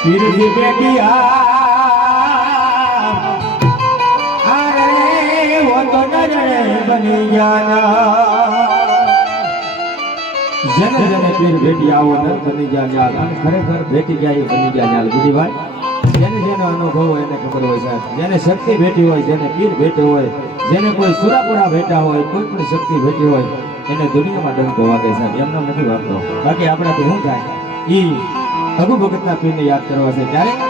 પીરજી બેટિયા અરે વો તો નજરે બની જાના જેને જેને પીર ભેટી આવો નર બની જા અને ખરેખર ભેટી ગયા એ બની ગયા બુધી ભાઈ જેને જેનો અનુભવ હોય એને ખબર હોય સાહેબ જેને શક્તિ ભેટી હોય જેને પીર ભેટે હોય જેને કોઈ સુરાપુરા ભેટા હોય કોઈ પણ શક્તિ ભેટી હોય એને દુનિયામાં ડંકો વાગે સાહેબ એમનો નથી વાગતો બાકી આપણાથી શું થાય ઈ અગુ ભગતના પીરને યાદ કરવા છે ત્યારે